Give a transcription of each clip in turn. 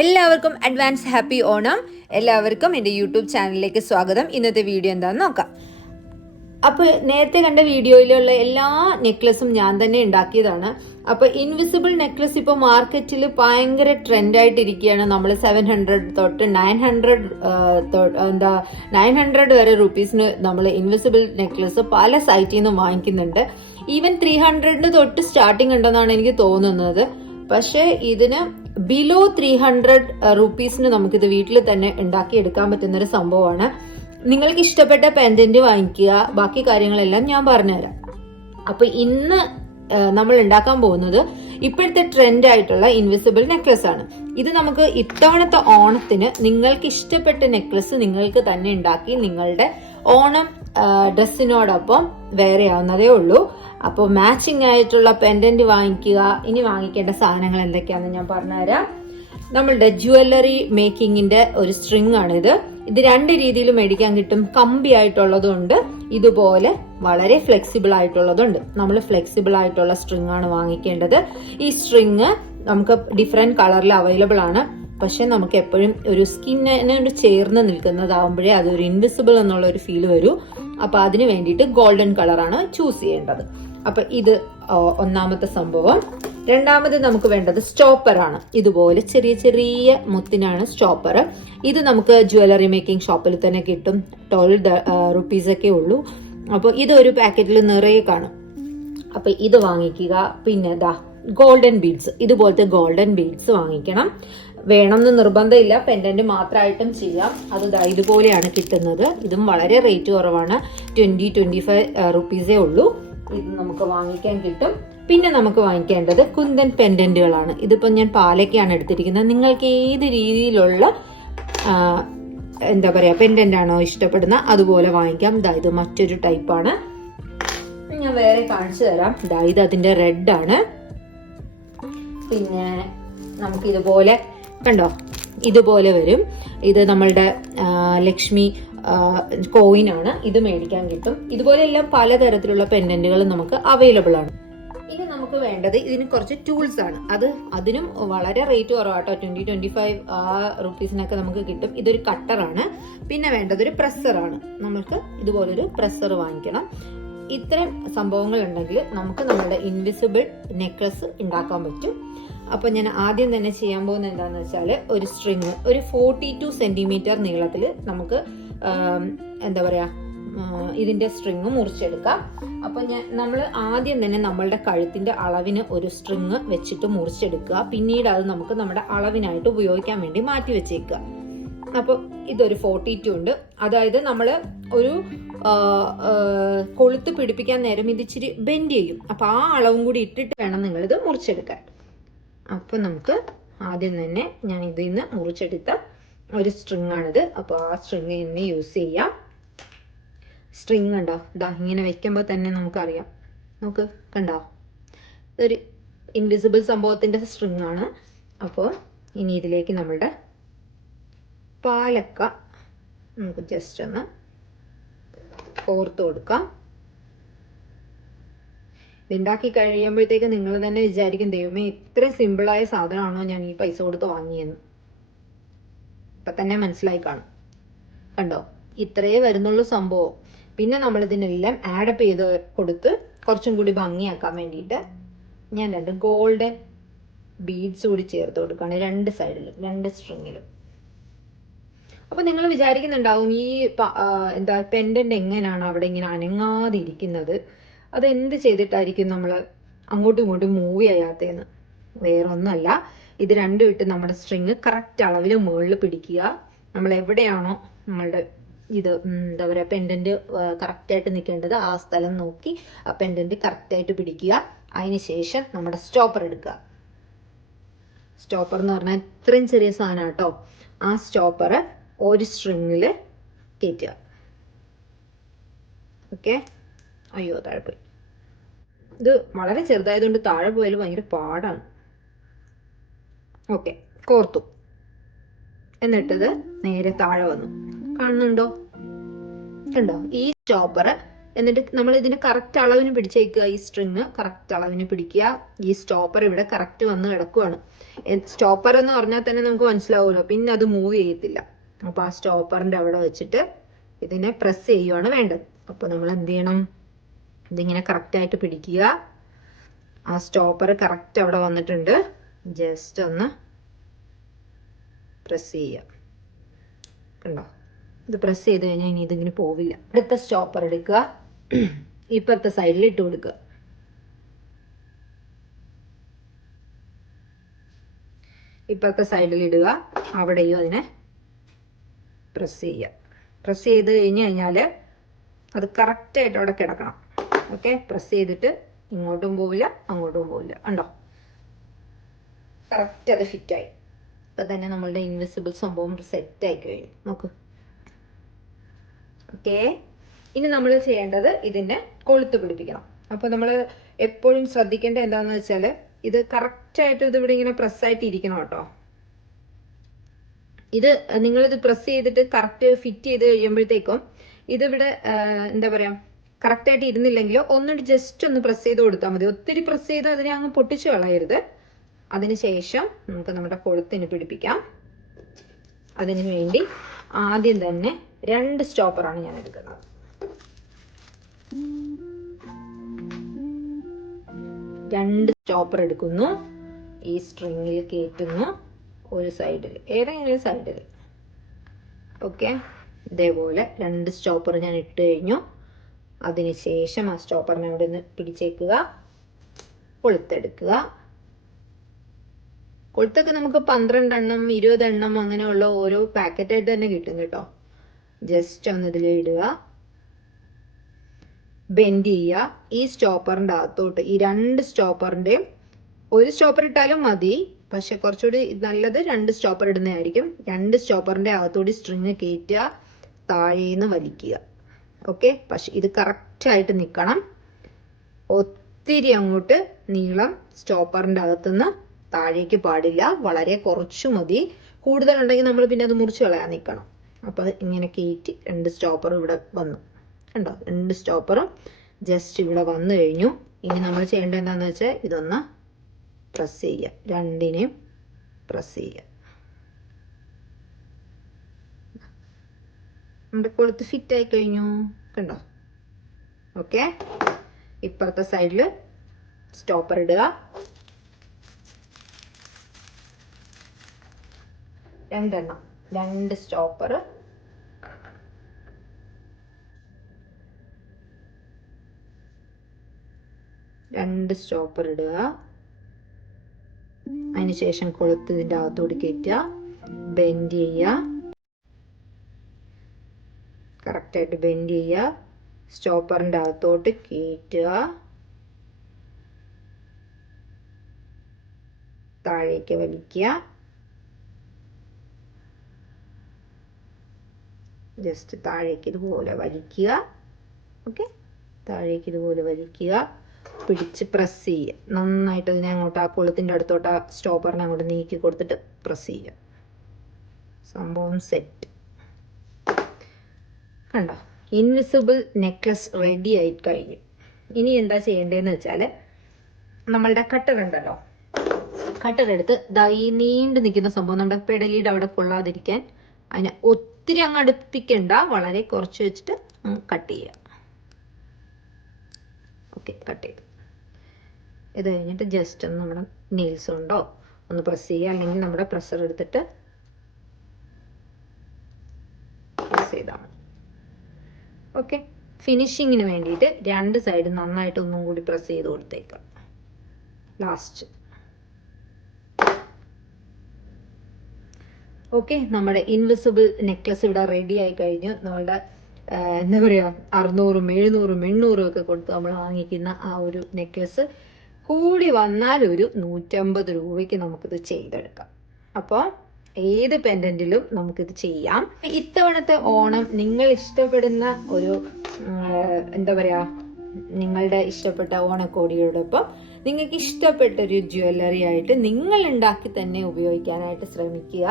എല്ലാവർക്കും advance happy Onam. എല്ലാവർക്കും എന്റെ യൂട്യൂബ് ചാനലിലേക്ക് സ്വാഗതം. ഇന്നത്തെ വീഡിയോ എന്താണെന്ന് നോക്കാം. അപ്പോൾ നേരത്തെ കണ്ട വീഡിയോയിലുള്ള എല്ലാ നെക്ലസും ഞാൻ തന്നെ ഉണ്ടാക്കിയതാണ്. അപ്പോൾ ഇൻവിസിബിൾ നെക്ലസ് ഇപ്പോൾ മാർക്കറ്റിൽ ഭയങ്കര ട്രെൻഡായിട്ടിരിക്കുകയാണ് നമ്മൾ സെവൻ ഹൺഡ്രഡ് തൊട്ട് നയൻ ഹൺഡ്രഡ് എന്താ നയൻ ഹൺഡ്രഡ് വരെ റുപ്പീസിന് നമ്മൾ ഇൻവിസിബിൾ നെക്ലസ് പല സൈറ്റിൽ നിന്നും വാങ്ങിക്കുന്നുണ്ട്. ഈവൻ ത്രീ ഹൺഡ്രഡിന് തൊട്ട് സ്റ്റാർട്ടിംഗ് ഉണ്ടെന്നാണ് എനിക്ക് തോന്നുന്നത്. പക്ഷേ ഇതിന് ബിലോ ത്രീ ഹൺഡ്രഡ് റുപ്പീസിന് നമുക്കിത് വീട്ടിൽ തന്നെ ഉണ്ടാക്കിയെടുക്കാൻ പറ്റുന്ന ഒരു സംഭവമാണ്. നിങ്ങൾക്ക് ഇഷ്ടപ്പെട്ട പെൻഡന്റ് വാങ്ങിക്കുക ബാക്കി കാര്യങ്ങളെല്ലാം ഞാൻ പറഞ്ഞുതരാം. അപ്പൊ ഇന്ന് നമ്മൾ ഉണ്ടാക്കാൻ പോകുന്നത് ഇപ്പോഴത്തെ ട്രെൻഡ് ആയിട്ടുള്ള ഇൻവിസിബിൾ നെക്ലസ് ആണ്. ഇത് നമുക്ക് ഇത്തവണത്തെ ഓണത്തിന് നിങ്ങൾക്ക് ഇഷ്ടപ്പെട്ട നെക്ലസ് നിങ്ങൾക്ക് തന്നെ ഉണ്ടാക്കി നിങ്ങളുടെ ഓണം ഡ്രസ്സിനോടൊപ്പം വേറെ ആവുന്നതേ ഉള്ളൂ. അപ്പോൾ മാച്ചിങ് ആയിട്ടുള്ള പെൻഡന്റ് വാങ്ങിക്കുക. ഇനി വാങ്ങിക്കേണ്ട സാധനങ്ങൾ എന്തൊക്കെയാണെന്ന് ഞാൻ പറഞ്ഞുതരാം. നമ്മളുടെ ജുവല്ലറി മേക്കിങ്ങിന്റെ ഒരു സ്ട്രിങ് ആണിത്. ഇത് രണ്ട് രീതിയിൽ മേടിക്കാൻ കിട്ടും. കമ്പി ആയിട്ടുള്ളതുണ്ട്. ഇതുപോലെ വളരെ ഫ്ലെക്സിബിൾ ആയിട്ടുള്ളതുണ്ട്. നമ്മൾ ഫ്ലെക്സിബിൾ ആയിട്ടുള്ള സ്ട്രിങ് ആണ് വാങ്ങിക്കേണ്ടത്. ഈ സ്ട്രിങ് നമുക്ക് ഡിഫറെന്റ് കളറിൽ അവൈലബിൾ ആണ്. പക്ഷെ നമുക്ക് എപ്പോഴും ഒരു സ്കിന്നിനോട് ചേർന്ന് നിൽക്കുന്നതാവുമ്പോഴേ അതൊരു ഇൻവിസിബിൾ എന്നുള്ള ഒരു ഫീൽ വരൂ. അപ്പോൾ അതിന് വേണ്ടിയിട്ട് ഗോൾഡൻ കളറാണ് ചൂസ് ചെയ്യേണ്ടത്. അപ്പൊ ഇത് ഒന്നാമത്തെ സംഭവം. രണ്ടാമത് നമുക്ക് വേണ്ടത് സ്റ്റോപ്പർ ആണ്. ഇതുപോലെ ചെറിയ ചെറിയ മുത്തിനാണ് സ്റ്റോപ്പർ ഇത് നമുക്ക് ജ്വല്ലറി മേക്കിംഗ് ഷോപ്പിൽ തന്നെ കിട്ടും. ട്വൽവ് റുപ്പീസ് ഒക്കെ ഉള്ളൂ. അപ്പോൾ ഇതൊരു പാക്കറ്റിൽ നിറയെ കാണും. അപ്പൊ ഇത് വാങ്ങിക്കുക. പിന്നെ ദാ ഗോൾഡൻ ബീഡ്സ് ഇതുപോലത്തെ ഗോൾഡൻ ബീഡ്സ് വാങ്ങിക്കണം. വേണമെന്ന് നിർബന്ധമില്ല. പെൻഡന്റ് മാത്രമായിട്ടും ചെയ്യാം. അത് ഇതുപോലെയാണ് കിട്ടുന്നത്. ഇതും വളരെ റേറ്റ് കുറവാണ്. ട്വന്റി ട്വന്റി ഫൈവ് റുപ്പീസേ ഉള്ളൂ. ഇത് നമുക്ക് വാങ്ങിക്കാൻ കിട്ടും. പിന്നെ നമുക്ക് വാങ്ങിക്കേണ്ടത് കുന്തൻ പെൻഡന്റുകളാണ് ഇതിപ്പോൾ ഞാൻ പാലയ്ക്കാണ് എടുത്തിരിക്കുന്നത്. നിങ്ങൾക്ക് ഏത് രീതിയിലുള്ള എന്താ പറയുക പെൻഡന്റ് ആണോ ഇഷ്ടപ്പെടുന്ന അതുപോലെ വാങ്ങിക്കാം. ഇതാ ഇത് മറ്റൊരു ടൈപ്പാണ് ഞാൻ വേറെ കാണിച്ചു തരാം. ഇത് അതിന്റെ റെഡ് ആണ്. പിന്നെ നമുക്ക് ഇതുപോലെ കണ്ടോ? ഇതുപോലെ വരും. ഇത് നമ്മളുടെ ലക്ഷ്മി കോയിൻ ആണ്. ഇത് മേടിക്കാൻ കിട്ടും. ഇതുപോലെ എല്ലാം പലതരത്തിലുള്ള പെൻഡന്റുകൾ നമുക്ക് അവൈലബിൾ ആണ്. ഇനി നമുക്ക് വേണ്ടത് ഇതിന് കുറച്ച് ടൂൾസ് ആണ്. അത് അതിനും വളരെ റേറ്റ് കുറവാട്ടോ. ട്വന്റി ട്വന്റി ഫൈവ് ആ റുപ്പീസിനൊക്കെ നമുക്ക് കിട്ടും. ഇതൊരു കട്ടറാണ് പിന്നെ വേണ്ടത് ഒരു പ്രസ്സറാണ് നമുക്ക് ഇതുപോലൊരു പ്രസ്സർ വാങ്ങിക്കണം. ഇത്തരം സംഭവങ്ങൾ ഉണ്ടെങ്കിൽ നമുക്ക് നമ്മുടെ ഇൻവിസിബിൾ നെക്ലസ് ഉണ്ടാക്കാൻ പറ്റും. അപ്പോൾ ഞാൻ ആദ്യം തന്നെ ചെയ്യാൻ പോകുന്നത് എന്താണെന്ന് വെച്ചാൽ ഒരു സ്ട്രിങ് ഒരു ഫോർട്ടി ടു സെന്റിമീറ്റർ നീളത്തിൽ നമുക്ക് എന്താ പറയാ ഇതിന്റെ സ്ട്രിങ് മുറിച്ചെടുക്കാം. അപ്പൊ ഞാൻ നമ്മൾ ആദ്യം തന്നെ നമ്മളുടെ കഴുത്തിന്റെ അളവിന് ഒരു സ്ട്രിങ് വെച്ചിട്ട് മുറിച്ചെടുക്കുക. പിന്നീട് അത് നമുക്ക് നമ്മുടെ അളവിനായിട്ട് ഉപയോഗിക്കാൻ വേണ്ടി മാറ്റി വെച്ചേക്കുക. അപ്പോൾ ഇതൊരു ഫോർട്ടി ടു ഉണ്ട്. അതായത് നമ്മൾ ഒരു കൊളുത്ത് പിടിപ്പിക്കാൻ നേരം ഇത് ഇച്ചിരി ബെൻഡ് ചെയ്യും. അപ്പോൾ ആ അളവും കൂടി ഇട്ടിട്ട് വേണം നിങ്ങളിത് മുറിച്ചെടുക്കാൻ. അപ്പോൾ നമുക്ക് ആദ്യം തന്നെ ഞാൻ ഇതിൽ നിന്ന് മുറിച്ചെടുത്ത ഒരു സ്ട്രിങ് ആണിത്. അപ്പോൾ ആ സ്ട്രിങ് തന്നെ യൂസ് ചെയ്യാം. സ്ട്രിങ് കണ്ടോ? ഇതാ ഇങ്ങനെ വെക്കുമ്പോൾ തന്നെ നമുക്കറിയാം. നമുക്ക് കണ്ടോ? ഇതൊരു ഇൻവിസിബിൾ സംഭവത്തിന്റെ സ്ട്രിങ് ആണ്. അപ്പോൾ ഇനി ഇതിലേക്ക് നമ്മളുടെ പാലക്ക നമുക്ക് ജസ്റ്റ് ഒന്ന് കോർത്ത് കൊടുക്കാം. ഇതുണ്ടാക്കി കഴിയുമ്പോഴത്തേക്ക് നിങ്ങൾ തന്നെ വിചാരിക്കും ദൈവമേ ഇത്രയും സിമ്പിളായ സാധനമാണോ ഞാൻ ഈ പൈസ കൊടുത്ത് വാങ്ങിയെന്ന്. ഇപ്പൊ തന്നെ മനസ്സിലായി കാണും. കണ്ടോ? ഇത്രയേ വരുന്നുള്ളൂ സംഭവം. പിന്നെ നമ്മൾ ഇതിനെല്ലാം ആഡപ്പ് ചെയ്ത് കൊടുത്ത് കുറച്ചും കൂടി ഭംഗിയാക്കാൻ വേണ്ടിയിട്ട് ഞാൻ രണ്ട് ഗോൾഡൻ ബീഡ്സ് കൂടി ചേർത്ത് കൊടുക്കുകയാണ് രണ്ട് സൈഡിലും രണ്ട് സ്ട്രിങ്ങിലും അപ്പൊ നിങ്ങൾ വിചാരിക്കുന്നുണ്ടാവും ഈ എന്താ പെൻഡന്റ് എങ്ങനെയാണ് അവിടെ ഇങ്ങനെ അനങ്ങാതിരിക്കുന്നത്? അത് എന്ത് ചെയ്തിട്ടായിരിക്കും നമ്മൾ അങ്ങോട്ടും ഇങ്ങോട്ടും മൂവ് ചെയ്യാത്തതെന്ന്? വേറൊന്നുമല്ല. ഇത് രണ്ടും ഇട്ട് നമ്മുടെ സ്ട്രിങ് കറക്റ്റ് അളവിൽ മുകളിൽ പിടിക്കുക. നമ്മൾ എവിടെയാണോ നമ്മളുടെ ഇത് എന്താ പറയുക പെൻഡന്റ് കറക്റ്റായിട്ട് നിൽക്കേണ്ടത് ആ സ്ഥലം നോക്കി ആ പെൻഡന്റ് കറക്റ്റായിട്ട് പിടിക്കുക. അതിന് ശേഷം നമ്മുടെ സ്റ്റോപ്പർ എടുക്കുക. സ്റ്റോപ്പർ എന്ന് പറഞ്ഞാൽ ഇത്രയും ചെറിയ സാധനം കേട്ടോ. ആ സ്റ്റോപ്പർ ഒരു സ്ട്രിങ്ങിൽ കയറ്റുക ഓക്കെ അയ്യോ താഴെ പോയി. ഇത് വളരെ ചെറുതായതുകൊണ്ട് താഴെ പോയാൽ ഭയങ്കര പാടാണ്. ഓക്കെ കോർത്തു. എന്നിട്ടത് നേരെ താഴെ വന്നു. കാണുന്നുണ്ടോ? കണ്ടോ? ഈ സ്റ്റോപ്പർ എന്നിട്ട് നമ്മൾ ഇതിന് കറക്റ്റ് അളവിന് പിടിച്ചേക്കുക ഈ സ്ട്രിങ് കറക്റ്റ് അളവിന് പിടിക്കുക ഈ സ്റ്റോപ്പർ ഇവിടെ കറക്റ്റ് വന്ന് കിടക്കുവാണ്. സ്റ്റോപ്പർ എന്ന് പറഞ്ഞാൽ തന്നെ നമുക്ക് മനസ്സിലാവുമല്ലോ പിന്നെ അത് മൂവ് ചെയ്യത്തില്ല. അപ്പൊ ആ സ്റ്റോപ്പറിന്റെ അവിടെ വെച്ചിട്ട് ഇതിനെ പ്രസ് ചെയ്യുവാണ് വേണ്ടത്. അപ്പൊ നമ്മൾ എന്ത് ചെയ്യണം? ഇതിങ്ങനെ കറക്റ്റ് ആയിട്ട് പിടിക്കുക. ആ സ്റ്റോപ്പർ കറക്റ്റ് അവിടെ വന്നിട്ടുണ്ട്. ജസ്റ്റ് ഒന്ന് പ്രസ് ചെയ്യുക. കണ്ടോ? ഇത് പ്രസ് ചെയ്ത് കഴിഞ്ഞാൽ ഇനി ഇതിങ്ങനെ പോവില്ല. അടുത്ത സ്റ്റോപ്പർ എടുക്കുക. ഇപ്പുറത്തെ സൈഡിൽ ഇട്ട് കൊടുക്കുക. ഇപ്പുറത്തെ സൈഡിൽ ഇടുക. അവിടെയും അതിനെ പ്രസ് ചെയ്യുക. പ്രസ് ചെയ്ത് കഴിഞ്ഞ് കഴിഞ്ഞാൽ അത് കറക്റ്റായിട്ട് അവിടെ കിടക്കണം. ഓക്കെ പ്രസ് ചെയ്തിട്ട് ഇങ്ങോട്ടും പോവില്ല അങ്ങോട്ടും പോവില്ല. ഉണ്ടോ കറക്റ്റ് അത് ഫിറ്റായി ഇപ്പം തന്നെ നമ്മളുടെ ഇൻവിസിബിൾ സംഭവം സെറ്റായി കഴിഞ്ഞു. നോക്ക്. ഓക്കെ ഇനി നമ്മൾ ചെയ്യേണ്ടത് ഇതിനെ കൊളുത്ത് പിടിപ്പിക്കണം. അപ്പോൾ നമ്മൾ എപ്പോഴും ശ്രദ്ധിക്കേണ്ട എന്താണെന്ന് വെച്ചാൽ ഇത് കറക്റ്റായിട്ട് ഇത് ഇവിടെ ഇങ്ങനെ പ്രസ്സായിട്ട് ഇരിക്കണം കേട്ടോ. ഇത് നിങ്ങളിത് പ്രസ് ചെയ്തിട്ട് കറക്റ്റ് ഫിറ്റ് ചെയ്ത് കഴിയുമ്പോഴത്തേക്കും ഇതിവിടെ എന്താ പറയാ കറക്റ്റായിട്ട് ഇരുന്നില്ലെങ്കിലോ ഒന്ന് ജസ്റ്റ് ഒന്ന് പ്രസ് ചെയ്ത് കൊടുത്താൽ മതി. ഒത്തിരി പ്രസ് ചെയ്ത് അതിനെ അങ്ങ് പൊട്ടിച്ചു കളയരുത്. അതിനുശേഷം നമുക്ക് നമ്മുടെ കൊഴുത്തിന് പിടിപ്പിക്കാം. അതിനു വേണ്ടി ആദ്യം തന്നെ രണ്ട് സ്റ്റോപ്പറാണ് ഞാൻ എടുക്കുന്നത്. രണ്ട് സ്റ്റോപ്പർ എടുക്കുന്നു. ഈ സ്ട്രിങ്ങിൽ കയറ്റുന്നു ഒരു സൈഡിൽ ഏതെങ്കിലും സൈഡിൽ. ഓക്കെ? ഇതേപോലെ രണ്ട് സ്റ്റോപ്പർ ഞാൻ ഇട്ട് കഴിഞ്ഞു. അതിനുശേഷം ആ സ്റ്റോപ്പറിനെ അവിടെ നിന്ന് പിടിച്ചേക്കുക കൊളുത്തെടുക്കുക കൊളുത്തൊക്കെ നമുക്ക് പന്ത്രണ്ടെണ്ണം ഇരുപതെണ്ണം അങ്ങനെയുള്ള ഓരോ പാക്കറ്റായിട്ട് തന്നെ കിട്ടും കേട്ടോ. ജസ്റ്റ് ഒന്ന് ഇതിൽ ഇടുക. ബെൻഡ് ചെയ്യുക. ഈ സ്റ്റോപ്പറിന്റെ അകത്തോട്ട് ഈ രണ്ട് സ്റ്റോപ്പറിന്റെയും ഒരു സ്റ്റോപ്പർ ഇട്ടാലും മതി. പക്ഷെ കുറച്ചുകൂടി നല്ലത് രണ്ട് സ്റ്റോപ്പർ ഇടുന്നതായിരിക്കും. രണ്ട് സ്റ്റോപ്പറിന്റെ അകത്തോടി സ്ട്രിങ് കയറ്റുക താഴേന്ന് വലിക്കുക. ഓക്കെ പക്ഷെ ഇത് കറക്റ്റായിട്ട് നിൽക്കണം ഒത്തിരി അങ്ങോട്ട് നീളം സ്റ്റോപ്പറിന്റെ അകത്തുനിന്ന് താഴേക്ക് പാടില്ല വളരെ കുറച്ചു മതി. കൂടുതൽ ഉണ്ടെങ്കിൽ നമ്മൾ പിന്നെ അത് മുറിച്ച് കളയാൻ നിൽക്കണം. അപ്പോൾ ഇങ്ങനെ കയറ്റി രണ്ട് സ്റ്റോപ്പർ ഇവിടെ വന്നു. കണ്ടോ? രണ്ട് സ്റ്റോപ്പറും ജസ്റ്റ് ഇവിടെ വന്നു കഴിഞ്ഞു. ഇനി നമ്മൾ ചെയ്യേണ്ടത് എന്താണെന്ന് വെച്ചാൽ ഇതൊന്ന് പ്രസ് ചെയ്യുക. രണ്ടിനെയും പ്രസ് ചെയ്യുക. നമ്മുടെ കൊളുത്ത് ഫിറ്റ് ആയി കഴിഞ്ഞു. കണ്ടോ? ഓക്കെ ഇപ്പുറത്തെ സൈഡിൽ സ്റ്റോപ്പർ ഇടുക. രണ്ടെണ്ണം. രണ്ട് സ്റ്റോപ്പർ. രണ്ട് സ്റ്റോപ്പർ ഇടുക. അതിനുശേഷം കൊളുത്ത് ഇതിന്റെ അകത്തോട് കയറ്റുക. ബെൻഡ് ചെയ്യുക. കറക്റ്റായിട്ട് ബെൻഡ് ചെയ്യുക. സ്റ്റോപ്പറിന്റെ അകത്തോട്ട് കയറ്റുക. താഴേക്ക് വലിക്കുക. ജസ്റ്റ് താഴേക്ക് ഇതുപോലെ വലിക്കുക. ഓക്കെ താഴേക്ക് ഇതുപോലെ വലിക്കുക. പിടിച്ച് പ്രസ് ചെയ്യുക. നന്നായിട്ട് അതിനെ അങ്ങോട്ട് ആ കൊളുത്തിന്റെ അടുത്തോട്ട് ആ സ്റ്റോപ്പറിനെ അങ്ങോട്ട് നീക്കി കൊടുത്തിട്ട് പ്രസ് ചെയ്യുക. സംഭവം സെറ്റ് കണ്ടോ? ഇൻവിസിബിൾ നെക്ലസ് റെഡി ആയി കഴിഞ്ഞു. ഇനി എന്താ ചെയ്യേണ്ടതെന്ന് വെച്ചാൽ നമ്മളുടെ കട്ടർ ഉണ്ടല്ലോ. കട്ടർ എടുത്ത് ദൈ നീണ്ടു നിൽക്കുന്ന സംഭവം നമ്മുടെ പെടലിയുടെ അവിടെ കൊള്ളാതിരിക്കാൻ അതിനെ ഒത്തിരി അങ്ങ് അടുപ്പിക്കണ്ട. വളരെ കുറച്ച് വെച്ചിട്ട് കട്ട് ചെയ്യുക. ഓക്കെ കട്ട് ചെയ്തു. ഇത് കഴിഞ്ഞിട്ട് ജസ്റ്റ് ഒന്ന് നമ്മുടെ നെയിൽസ് ഉണ്ടോ? ഒന്ന് പ്രസ് ചെയ്യുക. അല്ലെങ്കിൽ നമ്മുടെ പ്രഷർ എടുത്തിട്ട് പ്രസ് ചെയ്താൽ മതി. ഓക്കെ ഫിനിഷിങ്ങിന് വേണ്ടിയിട്ട് രണ്ട് സൈഡ് നന്നായിട്ട് ഒന്നും കൂടി പ്രസ് ചെയ്ത് കൊടുത്തേക്കാം ലാസ്റ്റ് ഓക്കെ നമ്മുടെ ഇൻവിസിബിൾ നെക്ലസ് ഇവിടെ റെഡി ആയി കഴിഞ്ഞു. നമ്മളുടെ എന്താ പറയുക അറുന്നൂറും എഴുന്നൂറും എണ്ണൂറും ഒക്കെ കൊടുത്ത് നമ്മൾ വാങ്ങിക്കുന്ന ആ ഒരു നെക്ലസ് കൂടി വന്നാൽ ഒരു നൂറ്റമ്പത് രൂപയ്ക്ക് നമുക്കിത് ചെയ്തെടുക്കാം. അപ്പോൾ ഏത് പെൻഡന്റിലും നമുക്കിത് ചെയ്യാം. ഇത്തവണത്തെ ഓണം നിങ്ങൾ ഇഷ്ടപ്പെടുന്ന ഒരു എന്താ പറയുക നിങ്ങളുടെ ഇഷ്ടപ്പെട്ട ഓണക്കോടിയോടൊപ്പം നിങ്ങൾക്ക് ഇഷ്ടപ്പെട്ട ഒരു ജ്വല്ലറി ആയിട്ട് നിങ്ങൾ ഉണ്ടാക്കി തന്നെ ഉപയോഗിക്കാനായിട്ട് ശ്രമിക്കുക.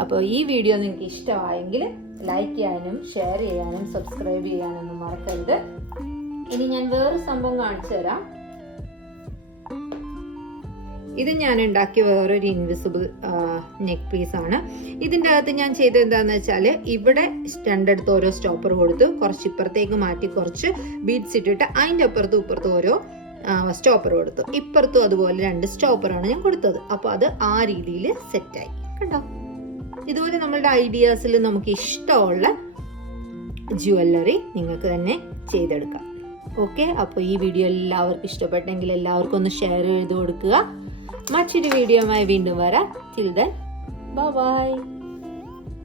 അപ്പോൾ ഈ വീഡിയോ നിങ്ങൾക്ക് ഇഷ്ടമായെങ്കിൽ ലൈക്ക് ചെയ്യാനും ഷെയർ ചെയ്യാനും സബ്സ്ക്രൈബ് ചെയ്യാനൊന്നും മറക്കരുത്. ഇനി ഞാൻ വേറൊരു സംഭവം കാണിച്ചു തരാം ഇത് ഞാൻ ഉണ്ടാക്കിയ വേറൊരു ഇൻവിസിബിൾ നെക്ക് പീസ് ആണ്. ഇതിന്റെ അകത്ത് ഞാൻ ചെയ്തത് എന്താണെന്ന് വെച്ചാൽ ഇവിടെ രണ്ടിടത്ത് ഓരോ സ്റ്റോപ്പർ കൊടുത്തു കുറച്ച് ഇപ്പുറത്തേക്ക് മാറ്റി കുറച്ച് ബീഡ്സ് ഇട്ടിട്ട് അതിന്റെ അപ്പുറത്തും ഇപ്പുറത്തും ഓരോ സ്റ്റോപ്പർ കൊടുത്തു. ഇപ്പുറത്തും അതുപോലെ രണ്ട് സ്റ്റോപ്പറാണ് ഞാൻ കൊടുത്തത്. അപ്പോൾ അത് ആ രീതിയിൽ സെറ്റായി കണ്ടോ? ഇതുപോലെ നമ്മളുടെ ഐഡിയാസിൽ നമുക്ക് ഇഷ്ടമുള്ള ജുവല്ലറി നിങ്ങൾക്ക് തന്നെ ചെയ്തെടുക്കാം. ഓക്കെ അപ്പോൾ ഈ വീഡിയോ എല്ലാവർക്കും ഇഷ്ടപ്പെട്ടെങ്കിൽ എല്ലാവർക്കും ഒന്ന് ഷെയർ ചെയ്ത് കൊടുക്കുക. മറ്റൊരു വീഡിയോയുമായി വീണ്ടും വരാം. Children bye bye